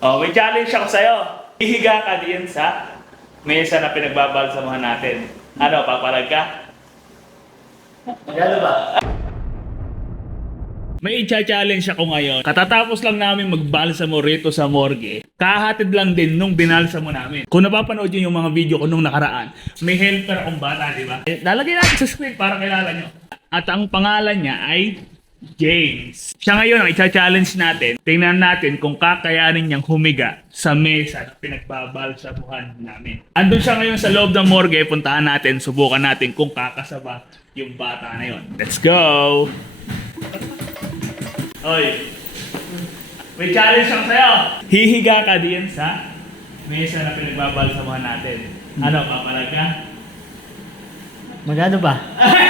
Oh, may challenge ako sa'yo. Ihiga ka diyan sa mesa na pinagbabalsamuhan natin. Ano, papalag ka? Magkano ba? May i-challenge ako ngayon. Katatapos lang namin magbalsamo rito sa morgue. Kahatid lang din nung binalsamo namin. Kung napapanood yun yung mga video ko nung nakaraan, may helper akong bata, di ba? Eh, lalagay natin sa screen para kilala nyo. At ang pangalan niya ay James. Siya ngayon ang i-challenge natin. Tingnan natin kung kakayanin niyang humiga sa mesa na pinagbabalsamuhan namin. Andun siya ngayon sa loob ng morgue. Puntahan natin, subukan natin kung kakasaba yung bata na yon. Let's go! Oy. May challenge ako sa'yo. Hihiga ka diyan sa mesa na pinagbabalsamuhan natin. Ano, papalag ka? Magkano ba?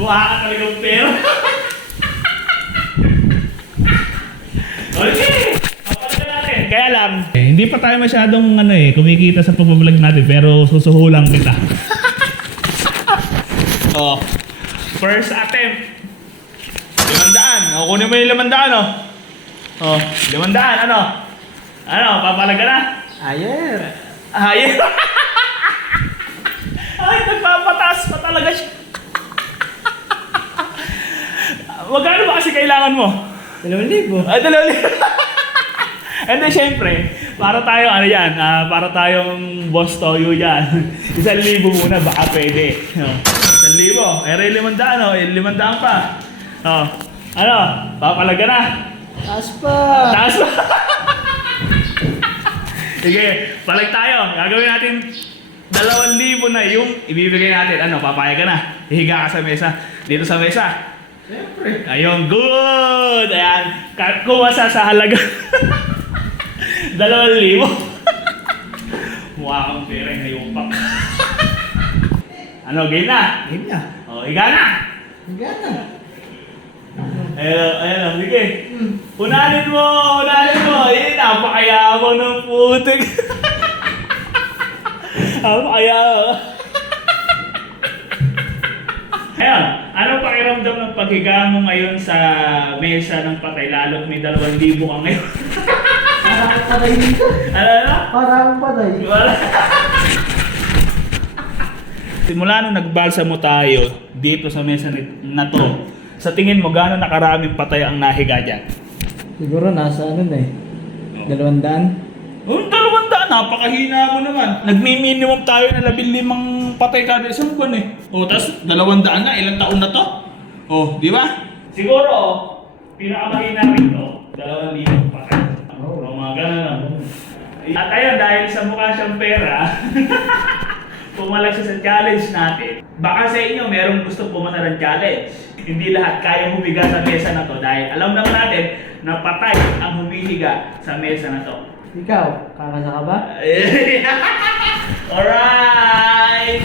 Mukha ka talagang pera. okay! Kaya lang, eh, hindi pa tayo masyadong ano eh, kumikita sa pagbablog natin pero susuhulan kita. oh. First attempt. Limandaan. O, kunin mo yung limandaan, oh. Oh, limandaan, ano? Ano, papalag ka na? Ayer. Ay! Ay, nagpapataas pa talaga siya. Magkano ba kasi kailangan mo? Dalawang libo. Ay, dalawa And then, syempre, para tayo, ano yan, ah, para tayong boss toyo yan. Isang libo muna, baka pwede. Oh, isang libo. Eh, rin limandaan, oh. Eh, limandaan pa. Oh. Ano? Papalaga na. Taas pa. Taas pa. Sige, palag tayo. Gagawin natin dalawang libo na yung ibibigay natin. Ano, papayag ka na. Hihiga ka sa mesa. Dito sa mesa. Siyempre. Ayun, good! Ayan, ka- kumasa sa halaga. dalawang libo. Mukha kang pera na yung pak. ano, game na? Game na. O, higa na! Magkano? Ayun, ayun, sige. Unahin mo, unahin mo. Eh, napakayaman ng putik. napakayaman. Ayun, ano pakiramdam ng paghiga mo ngayon sa mesa ng patay lalo't may dalawang libo ka ngayon? Para akong patay dito. ano na? Para akong patay. Wala. Simula nung nagbalsa mo tayo dito sa mesa na- to, sa tingin mo gaano nakaraming patay ang nahiga dyan? Siguro nasa ano na eh. Dalawang daan. Oh, dalawang daan, napakahina mo naman. Nagmi-minimum tayo na labil limang patay kada isang buwan eh. O, tas dalawang daan na, ilang taon na to? O, di ba? Siguro, oh, pinakamahina rito, dalawang limang patay. Oo. O, mga ganun. At ayun, dahil sa mukha siyang pera, pumalag siya sa challenge natin. Baka sa inyo, merong gusto pumasa ng challenge. Hindi lahat kaya humiga sa mesa na to dahil alam naman natin na patay ang humihiga sa mesa na to. Ikaw, kakasa ka ba? Alright!